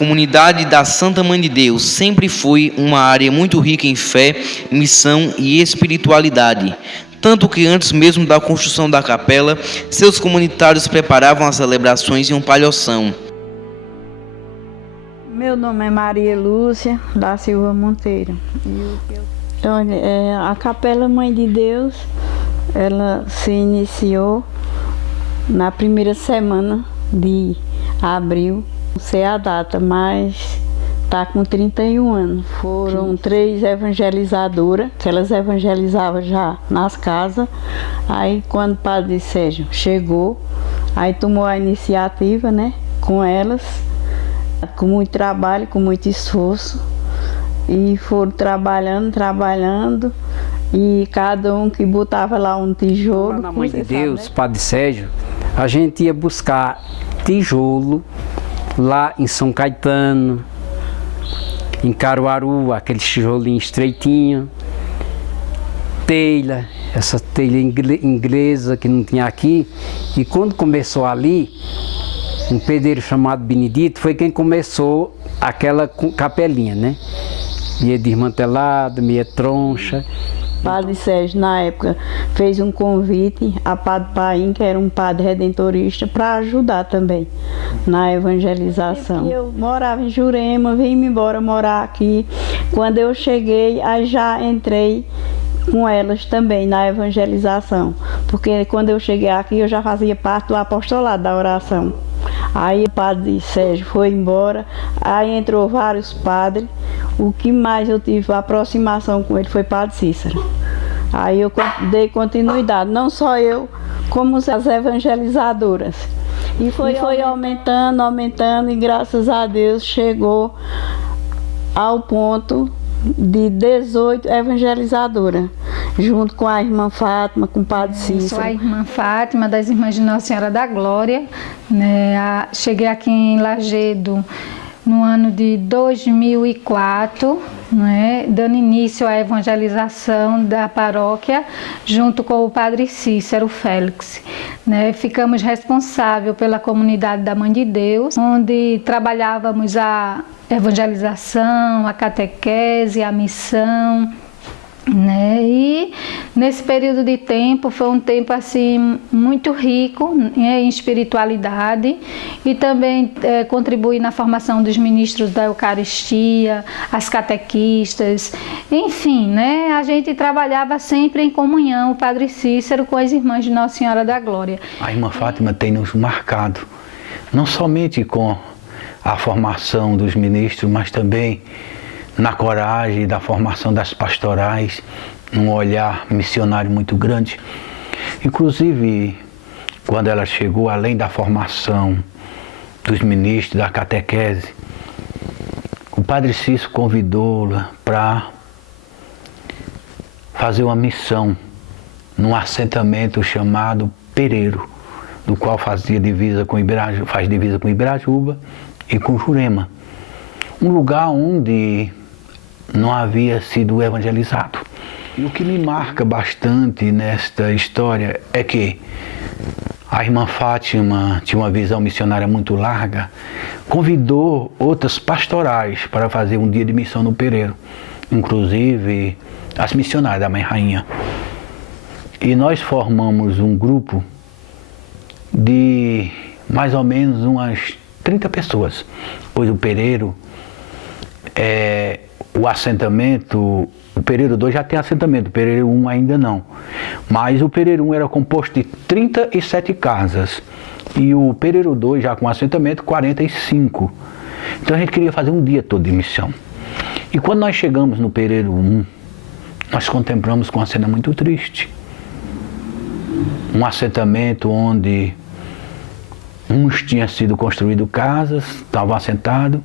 comunidade da Santa Mãe de Deus sempre foi uma área muito rica em fé, missão e espiritualidade. Tanto que antes mesmo da construção da capela, seus comunitários preparavam as celebrações em um palhoção. Meu nome é Maria Lúcia da Silva Monteiro. A Capela Mãe de Deus, ela se iniciou na primeira semana de abril. Não sei a data, mas está com 31 anos. Foram 3 evangelizadoras, que elas evangelizavam já nas casas. Aí quando o Padre Sérgio chegou, aí tomou a iniciativa, né, com elas, com muito trabalho, com muito esforço, e foram trabalhando, e cada um que botava lá um tijolo. Lá na Mãe de Deus, né? Padre Sérgio, a gente ia buscar tijolo lá em São Caetano, em Caruaru, aquele tijolinho estreitinho, telha, essa telha inglesa que não tinha aqui, e quando começou ali, um pedreiro chamado Benedito foi quem começou aquela capelinha, né? Meia desmantelada, meia troncha. Padre Sérgio, na época, fez um convite a Padre Paim, que era um padre redentorista, para ajudar também na evangelização. Eu morava em Jurema, vim embora morar aqui. Quando eu cheguei, aí já entrei com elas também na evangelização, porque quando eu cheguei aqui, eu já fazia parte do apostolado da oração. Aí o Padre Sérgio foi embora, aí entrou vários padres. O que mais eu tive aproximação com ele foi Padre Cícero. Aí eu dei continuidade, não só eu, como as evangelizadoras. E foi aumentando, e graças a Deus chegou ao ponto de 18 evangelizadoras, junto com a irmã Fátima, com o Padre Cícero. Sou a irmã Fátima, das Irmãs de Nossa Senhora da Glória, né? Cheguei aqui em Lajedo no ano de 2004, né? Dando início à evangelização da paróquia, junto com o Padre Cícero Félix, né? Ficamos responsáveis pela comunidade da Mãe de Deus, onde trabalhávamos a evangelização, a catequese, a missão, né? E nesse período de tempo foi um tempo assim muito rico, né, em espiritualidade, e também contribui na formação dos ministros da Eucaristia, as catequistas, enfim, né? A gente trabalhava sempre em comunhão, o Padre Cícero com as Irmãs de Nossa Senhora da Glória. A irmã Fátima tem nos marcado, não somente com a formação dos ministros, mas também na coragem da formação das pastorais, num olhar missionário muito grande. Inclusive, quando ela chegou, além da formação dos ministros, da catequese, o Padre Cícero convidou-la para fazer uma missão num assentamento chamado Pereiro, do qual faz divisa com Ibirajuba e com Jurema, um lugar onde não havia sido evangelizado. E o que me marca bastante nesta história é que a irmã Fátima tinha uma visão missionária muito larga, convidou outras pastorais para fazer um dia de missão no Pereiro, inclusive as missionárias da Mãe Rainha. E nós formamos um grupo de mais ou menos umas 30 pessoas, pois o Pereiro, o assentamento, o Pereiro 2 já tem assentamento, o Pereiro 1 ainda não, mas o Pereiro 1 era composto de 37 casas e o Pereiro 2 já com assentamento 45, então a gente queria fazer um dia todo de missão. E quando nós chegamos no Pereiro 1, nós contemplamos com uma cena muito triste, um assentamento onde uns tinham sido construído casas, estavam assentados,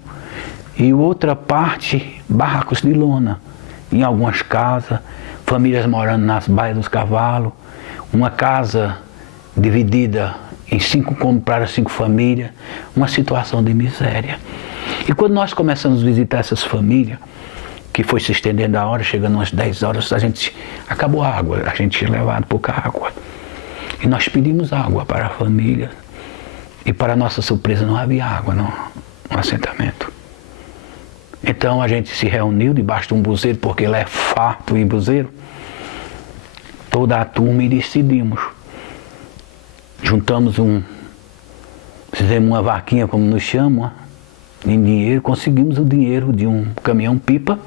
e outra parte, barracos de lona. Em algumas casas, famílias morando nas baias dos cavalos, uma casa dividida em 5 cômodos para 5 famílias, uma situação de miséria. E quando nós começamos a visitar essas famílias, que foi se estendendo a hora, chegando umas 10 horas, acabou a água, a gente tinha levado pouca água. E nós pedimos água para a família, e para nossa surpresa não havia água no assentamento. Então a gente se reuniu debaixo de um buzeiro, porque ele é farto em buzeiro, toda a turma, e decidimos. Juntamos fizemos uma vaquinha, como nos chamam, em dinheiro, conseguimos o dinheiro de um caminhão-pipa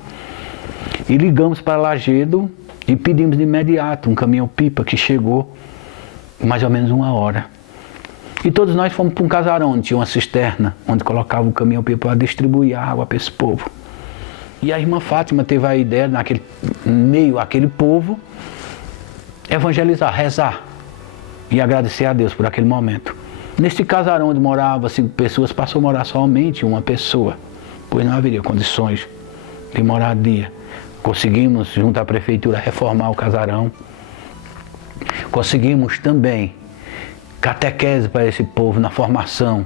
e ligamos para Lajedo e pedimos de imediato um caminhão-pipa que chegou em mais ou menos 1 hora. E todos nós fomos para um casarão onde tinha uma cisterna, onde colocava o caminhão-pipa para distribuir a água para esse povo. E a irmã Fátima teve a ideia, naquele meio àquele povo, evangelizar, rezar e agradecer a Deus por aquele momento. Neste casarão onde morava 5 pessoas, passou a morar somente uma pessoa, pois não haveria condições de moradia. Conseguimos, junto à prefeitura, reformar o casarão. Conseguimos também catequese para esse povo na formação,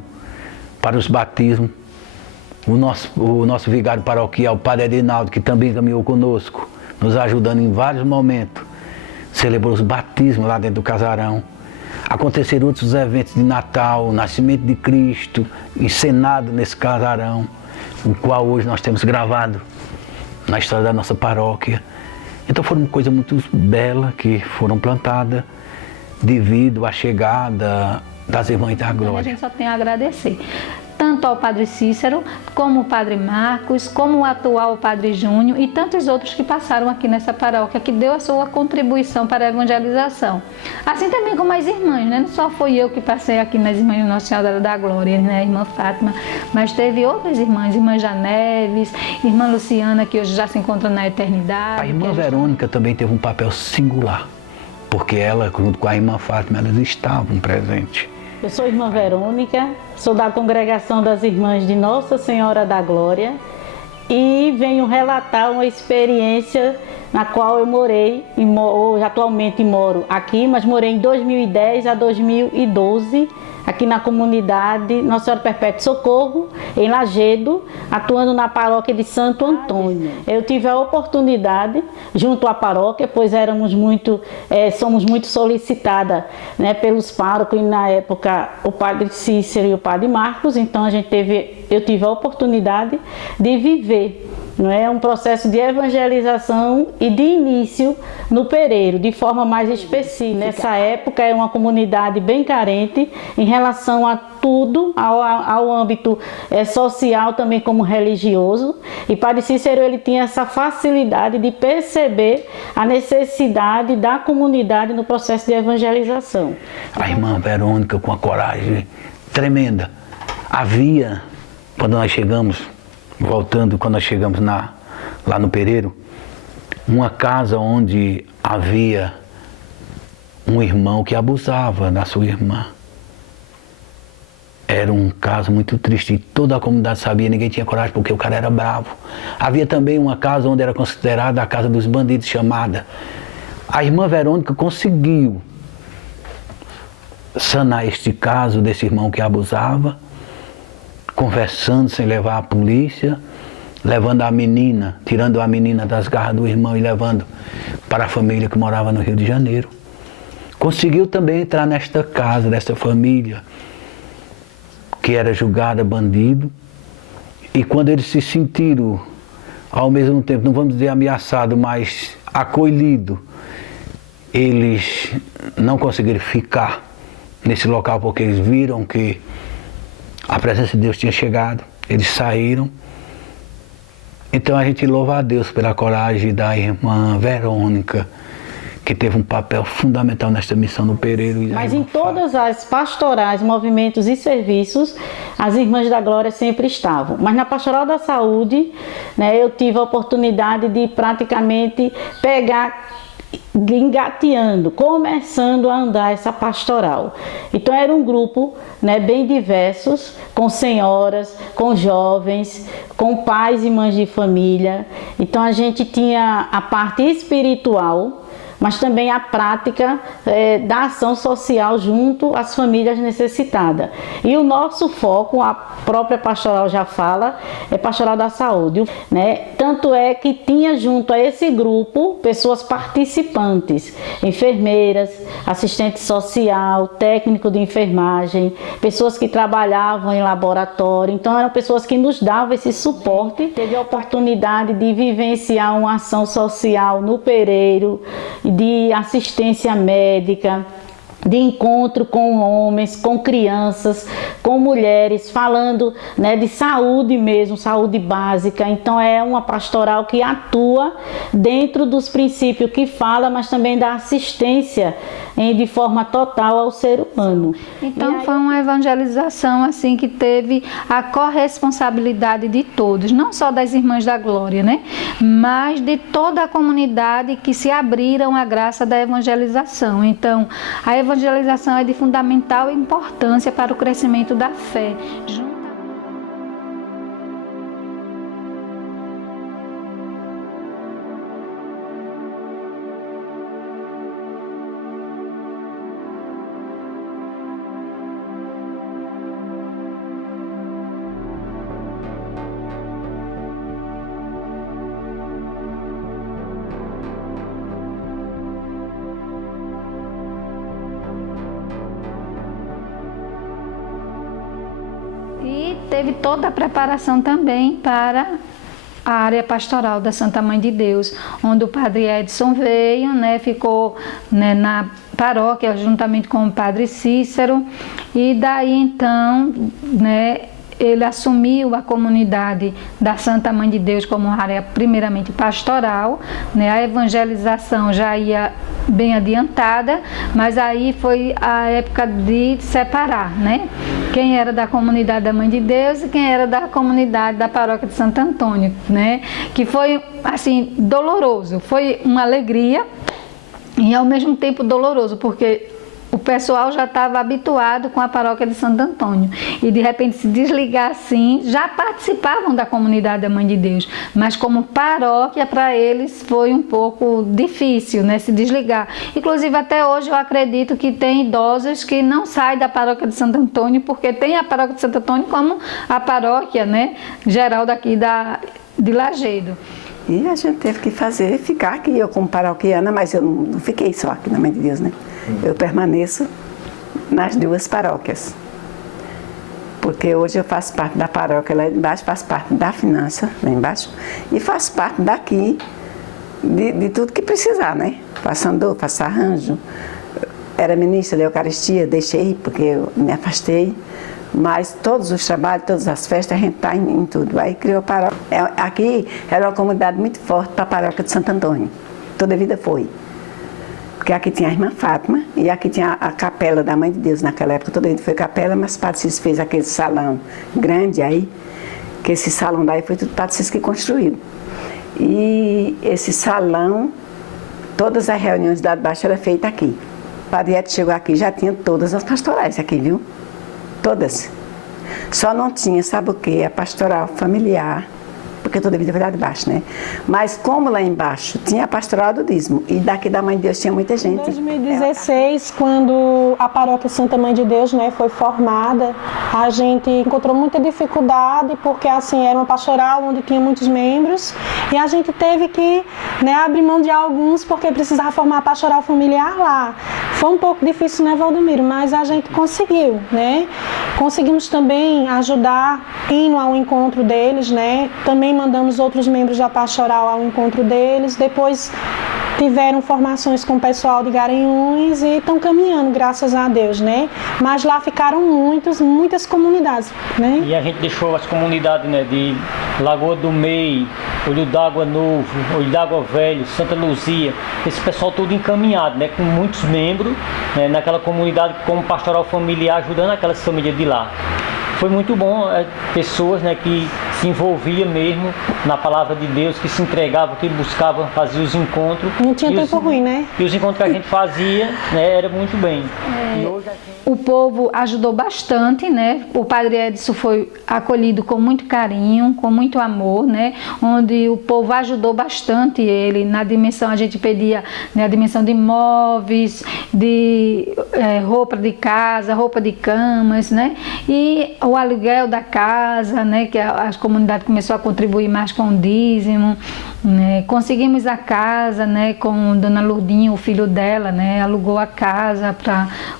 para os batismos. O nosso vigário paroquial, o padre Edinaldo, que também caminhou conosco, nos ajudando em vários momentos, celebrou os batismos lá dentro do casarão. Aconteceram outros eventos de Natal, o nascimento de Cristo, encenado nesse casarão, o qual hoje nós temos gravado na história da nossa paróquia. Então foram coisas muito belas que foram plantadas devido à chegada das Irmãs da Glória. A gente só tem a agradecer, tanto ao Padre Cícero, como o Padre Marcos, como o atual Padre Júnior e tantos outros que passaram aqui nessa paróquia, que deu a sua contribuição para a evangelização. Assim também como as irmãs, né? Não só foi eu que passei aqui nas Irmãs de Nossa Senhora da Glória, né? A irmã Fátima, mas teve outras irmãs, irmã Janeves, irmã Luciana, que hoje já se encontra na eternidade. A irmã Verônica também teve um papel singular, porque ela, junto com a irmã Fátima, elas estavam presentes. Eu sou irmã Verônica, sou da congregação das Irmãs de Nossa Senhora da Glória e venho relatar uma experiência na qual eu morei, hoje atualmente moro aqui, mas morei em 2010 a 2012, aqui na comunidade Nossa Senhora Perpétua Socorro, em Lajedo, atuando na paróquia de Santo Antônio. Eu tive a oportunidade, junto à paróquia, pois somos muito solicitadas, né, pelos párocos, e na época o Padre Cícero e o Padre Marcos, então eu tive a oportunidade de viver, não é, um processo de evangelização e de início no Pereiro, de forma mais específica. Nessa época é uma comunidade bem carente em relação a tudo, ao âmbito social também como religioso, e Padre Cícero ele tinha essa facilidade de perceber a necessidade da comunidade no processo de evangelização. A irmã Verônica, com a coragem tremenda, havia, quando nós chegamos lá no Pereiro, uma casa onde havia um irmão que abusava da sua irmã. Era um caso muito triste, e toda a comunidade sabia, ninguém tinha coragem porque o cara era bravo. Havia também uma casa onde era considerada a casa dos bandidos, chamada. A irmã Verônica conseguiu sanar este caso desse irmão que abusava, conversando sem levar a polícia, levando a menina, tirando a menina das garras do irmão e levando para a família que morava no Rio de Janeiro. Conseguiu também entrar nesta casa, desta família, que era julgada bandido, e quando eles se sentiram, ao mesmo tempo, não vamos dizer ameaçados, mas acolhidos, eles não conseguiram ficar nesse local porque eles viram que a presença de Deus tinha chegado, eles saíram. Então a gente louva a Deus pela coragem da irmã Verônica, que teve um papel fundamental nesta missão no Pereiro. Mas em todas as pastorais, movimentos e serviços, as Irmãs da Glória sempre estavam. Mas na Pastoral da Saúde, né, eu tive a oportunidade de praticamente pegar, engateando, começando a andar essa pastoral. Então era um grupo, né, bem diversos, com senhoras, com jovens, com pais e mães de família. Então a gente tinha a parte espiritual, mas também a prática da ação social junto às famílias necessitadas. E o nosso foco, a própria pastoral já fala, é pastoral da saúde, né? Tanto é que tinha junto a esse grupo pessoas participantes, enfermeiras, assistente social, técnico de enfermagem, pessoas que trabalhavam em laboratório. Então eram pessoas que nos davam esse suporte. Teve a oportunidade de vivenciar uma ação social no Pereiro, de assistência médica, de encontro com homens, com crianças, com mulheres, falando, né, de saúde mesmo, saúde básica. Então é uma pastoral que atua dentro dos princípios que fala, mas também da assistência de forma total ao ser humano. Então foi uma evangelização assim que teve a corresponsabilidade de todos, não só das Irmãs da Glória, né, mas de toda a comunidade que se abriram à graça da evangelização. Então a evangelização é de fundamental importância para o crescimento da fé. E teve toda a preparação também para a área pastoral da Santa Mãe de Deus, onde o Padre Edson veio, né, ficou, né, na paróquia juntamente com o Padre Cícero, e daí então, né, ele assumiu a comunidade da Santa Mãe de Deus como área primeiramente pastoral, né? A evangelização já ia bem adiantada, mas aí foi a época de separar, né? Quem era da comunidade da Mãe de Deus e quem era da comunidade da paróquia de Santo Antônio, né? Que foi assim doloroso, foi uma alegria e ao mesmo tempo doloroso, porque o pessoal já estava habituado com a paróquia de Santo Antônio e de repente se desligar assim, já participavam da comunidade da Mãe de Deus, mas como paróquia para eles foi um pouco difícil, né, se desligar. Inclusive até hoje eu acredito que tem idosos que não saem da paróquia de Santo Antônio porque tem a paróquia de Santo Antônio como a paróquia, né, geral daqui de Lajedo. E a gente teve que ficar aqui, eu como paroquiana, mas eu não fiquei só aqui na Mãe de Deus, né? Eu permaneço nas duas paróquias. Porque hoje eu faço parte da paróquia lá embaixo, faço parte da finança lá embaixo, e faço parte daqui de tudo que precisar, né? Faço andor, faço arranjo. Era ministra da Eucaristia, deixei porque eu me afastei. Mas todos os trabalhos, todas as festas, a gente está em tudo. Aí criou a paróquia. Aqui era uma comunidade muito forte para a paróquia de Santo Antônio. Toda a vida foi. Porque aqui tinha a irmã Fátima e aqui tinha a capela da Mãe de Deus naquela época. Toda a vida foi capela, mas o Padre Cícero fez aquele salão grande aí, que esse salão daí foi tudo o Padre Cícero que construiu. E esse salão, todas as reuniões da Baixa eram feitas aqui. O Padre Edson chegou aqui, já tinha todas as pastorais aqui, viu? Todas. Só não tinha, sabe o quê? A pastoral familiar, porque toda a vida foi lá de baixo, né? Mas como lá embaixo tinha a pastoral do dízimo, e daqui da Mãe de Deus tinha muita gente. Em 2016, quando a paróquia Santa Mãe de Deus, né, foi formada, a gente encontrou muita dificuldade, porque assim, era uma pastoral onde tinha muitos membros, e a gente teve que, né, abrir mão de alguns, porque precisava formar a pastoral familiar lá. Foi um pouco difícil, né, Valdomiro? Mas a gente conseguiu, né? Conseguimos também ajudar, indo ao encontro deles, né? Também mandamos outros membros da pastoral ao encontro deles. Depois tiveram formações com o pessoal de Garanhuns e estão caminhando, graças a Deus, né? Mas lá ficaram muitas comunidades, né? E a gente deixou as comunidades, né, de Lagoa do Mei, Olho d'Água Novo, Olho d'Água Velho, Santa Luzia, esse pessoal todo encaminhado, né, com muitos membros, né, naquela comunidade como pastoral familiar, ajudando aquelas famílias de lá. foi muito bom, pessoas, né, que se envolviam mesmo na palavra de Deus, que se entregavam, que buscavam fazer os encontros. Não tinha tempo ruim, né? E os encontros que a gente fazia, né, era muito bem. O povo ajudou bastante, né? O Padre Edson foi acolhido com muito carinho, com muito amor, né? Onde o povo ajudou bastante ele na dimensão, a gente pedia, né, a dimensão de móveis, de roupa de casa, roupa de camas, né? E o aluguel da casa, né? Que a comunidade começou a contribuir mais com o dízimo. Né? Conseguimos a casa, né, com Dona Lourdinha, o filho dela, né, alugou a casa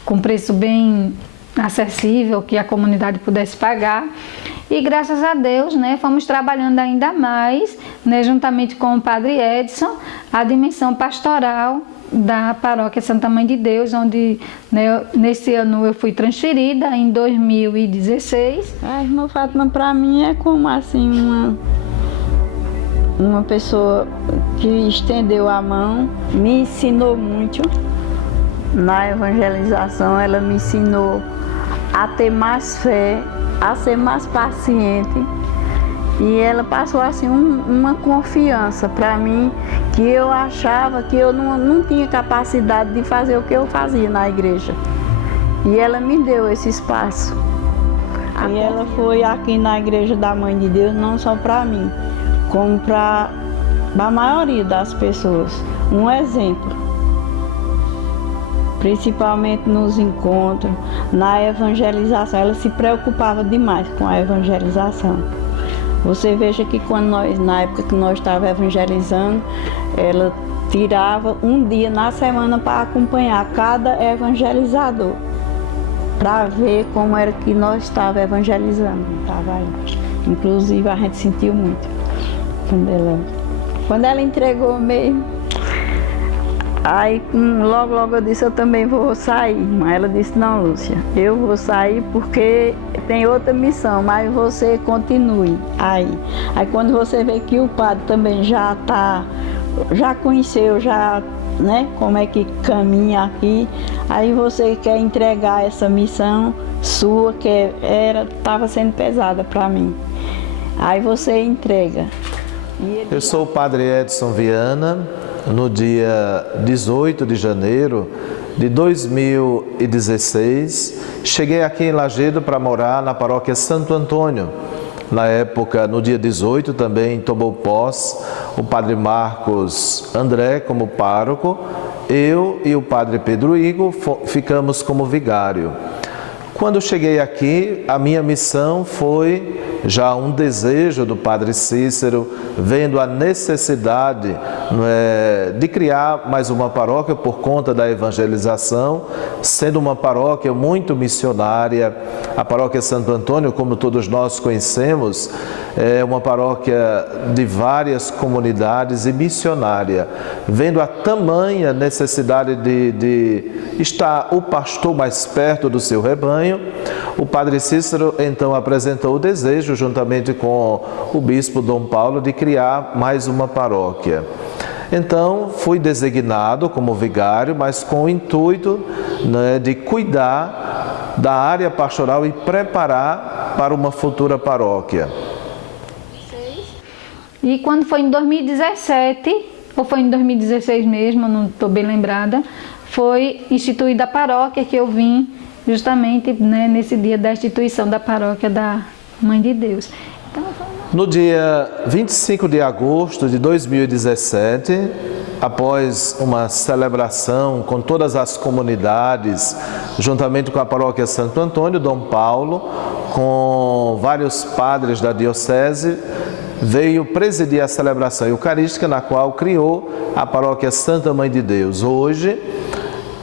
com preço bem acessível, que a comunidade pudesse pagar. E graças a Deus, né, fomos trabalhando ainda mais, né, juntamente com o Padre Edson, a dimensão pastoral da Paróquia Santa Mãe de Deus, onde, né, nesse ano eu fui transferida, em 2016. A irmã Fátima, para mim, é como assim uma pessoa que estendeu a mão, me ensinou muito na evangelização. Ela me ensinou a ter mais fé, a ser mais paciente, e ela passou assim uma confiança para mim, que eu achava que eu não tinha capacidade de fazer o que eu fazia na igreja, e ela me deu esse espaço. E ela foi aqui na Igreja da Mãe de Deus não só para mim, como para a maioria das pessoas, um exemplo, principalmente nos encontros, na evangelização. Ela se preocupava demais com a evangelização. Você veja que na época que nós estávamos evangelizando, ela tirava um dia na semana para acompanhar cada evangelizador, para ver como era que nós estávamos evangelizando. Inclusive, a gente sentiu muito quando ela entregou mesmo. Aí logo eu disse, eu também vou sair. Mas ela disse, não, Lúcia, eu vou sair porque tem outra missão, mas você continue aí. Aí quando você vê que o padre também já conheceu, né, como é que caminha aqui, aí você quer entregar essa missão sua, que estava sendo pesada para mim. Aí você entrega. Eu sou o Padre Edson Viana. No dia 18 de janeiro de 2016, cheguei aqui em Lajedo para morar na paróquia Santo Antônio. Na época, no dia 18, também tomou posse o Padre Marcos André como pároco. Eu e o Padre Pedro Igor ficamos como vigário. Quando cheguei aqui, a minha missão foi já um desejo do Padre Cícero, vendo a necessidade de criar mais uma paróquia por conta da evangelização, sendo uma paróquia muito missionária. A paróquia Santo Antônio, como todos nós conhecemos, é uma paróquia de várias comunidades e missionária, vendo a tamanha necessidade de estar o pastor mais perto do seu rebanho. O Padre Cícero então apresentou o desejo, juntamente com o bispo Dom Paulo, de criar mais uma paróquia. Então fui designado como vigário, mas com o intuito, né, de cuidar da área pastoral e preparar para uma futura paróquia. E quando foi em 2017, ou foi em 2016 mesmo, não estou bem lembrada, foi instituída a paróquia, que eu vim justamente, né, nesse dia da instituição da paróquia da Mãe de Deus. Então, no dia 25 de agosto de 2017, após uma celebração com todas as comunidades, juntamente com a paróquia Santo Antônio, Dom Paulo, com vários padres da diocese, veio presidir a celebração eucarística, na qual criou a paróquia Santa Mãe de Deus. Hoje,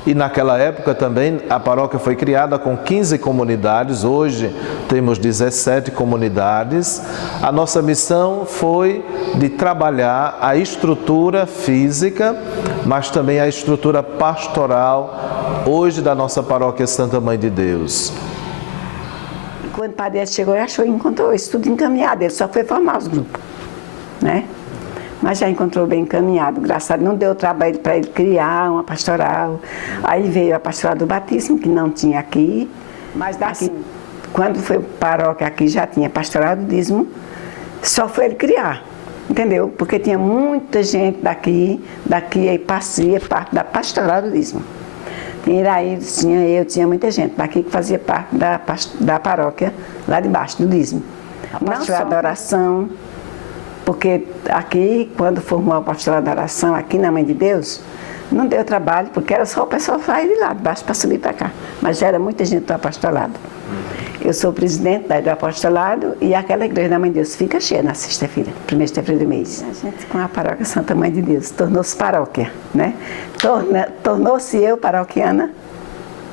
e naquela época também, a paróquia foi criada com 15 comunidades, hoje temos 17 comunidades. A nossa missão foi de trabalhar a estrutura física, mas também a estrutura pastoral, hoje da nossa paróquia Santa Mãe de Deus. Quando o Padre chegou, encontrou isso tudo encaminhado, ele só foi formar os grupos, né? Mas já encontrou bem encaminhado, graças a Deus, não deu trabalho para ele criar uma pastoral. Aí veio a pastoral do batismo, que não tinha aqui, mas daqui quando foi paróquia aqui já tinha pastoral do dízimo, só foi ele criar, entendeu? Porque tinha muita gente daqui aí fazia parte da pastoral do dízimo. Tinha Iraí, tinha muita gente daqui que fazia parte da paróquia lá de baixo do dízimo. Não só da oração, porque aqui, quando formou a pastoral da oração, aqui na Mãe de Deus, não deu trabalho, porque era só o pessoal sair de lá de baixo para subir para cá. Mas já era muita gente do apostolado. Eu sou presidente do apostolado e aquela igreja da Mãe de Deus fica cheia na sexta-feira, primeira sexta-feira do mês. A gente com a paróquia Santa Mãe de Deus tornou-se paróquia, né? Tornou-se eu paroquiana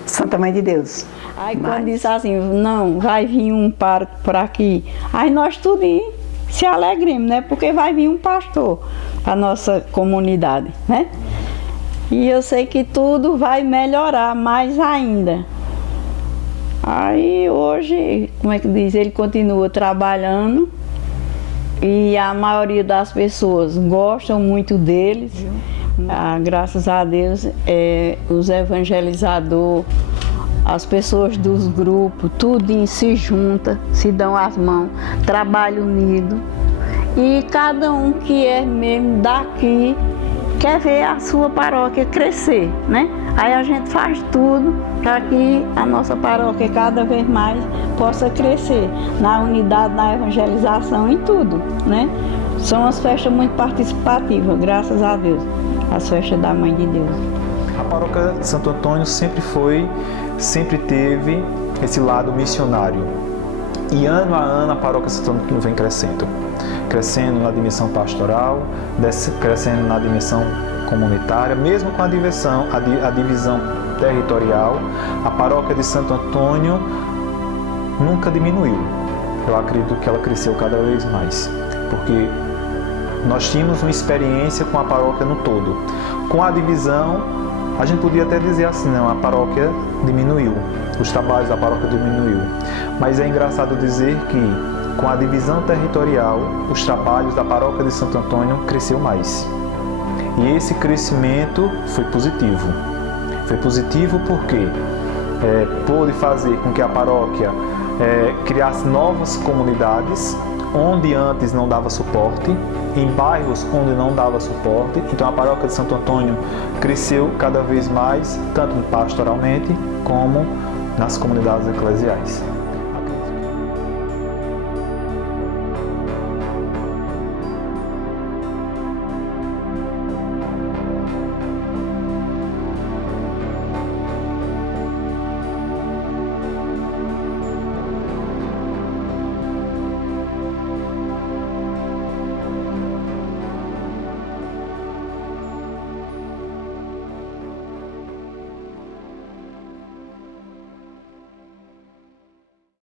Santa Mãe de Deus. Aí quando disse assim, não, vai vir um pároco por aqui, aí nós tudo se alegremos, né? Porque vai vir um pastor para a nossa comunidade, né? E eu sei que tudo vai melhorar mais ainda. Aí hoje, como é que diz, ele continua trabalhando e a maioria das pessoas gostam muito deles. Graças a Deus, os evangelizadores, as pessoas dos grupos, tudo se junta, se dão as mãos, trabalham unido. E cada um que é mesmo daqui quer ver a sua paróquia crescer, né? Aí a gente faz tudo para que a nossa paróquia cada vez mais possa crescer na unidade, na evangelização, em tudo, né? São as festas muito participativas, graças a Deus, as festas da Mãe de Deus. A paróquia Santo Antônio sempre teve esse lado missionário. E ano a ano a paróquia Santo Antônio vem crescendo na dimensão pastoral, crescendo na dimensão comunitária, mesmo com a divisão territorial, a paróquia de Santo Antônio nunca diminuiu. Eu acredito que ela cresceu cada vez mais, porque nós tínhamos uma experiência com a paróquia no todo. Com a divisão, a gente podia até dizer assim, não, a paróquia diminuiu, os trabalhos da paróquia diminuiu. Mas é engraçado dizer que com a divisão territorial, os trabalhos da paróquia de Santo Antônio cresceu mais. E esse crescimento foi positivo. Foi positivo porque pôde fazer com que a paróquia criasse novas comunidades, onde antes não dava suporte, em bairros onde não dava suporte. Então a paróquia de Santo Antônio cresceu cada vez mais, tanto pastoralmente como nas comunidades eclesiais.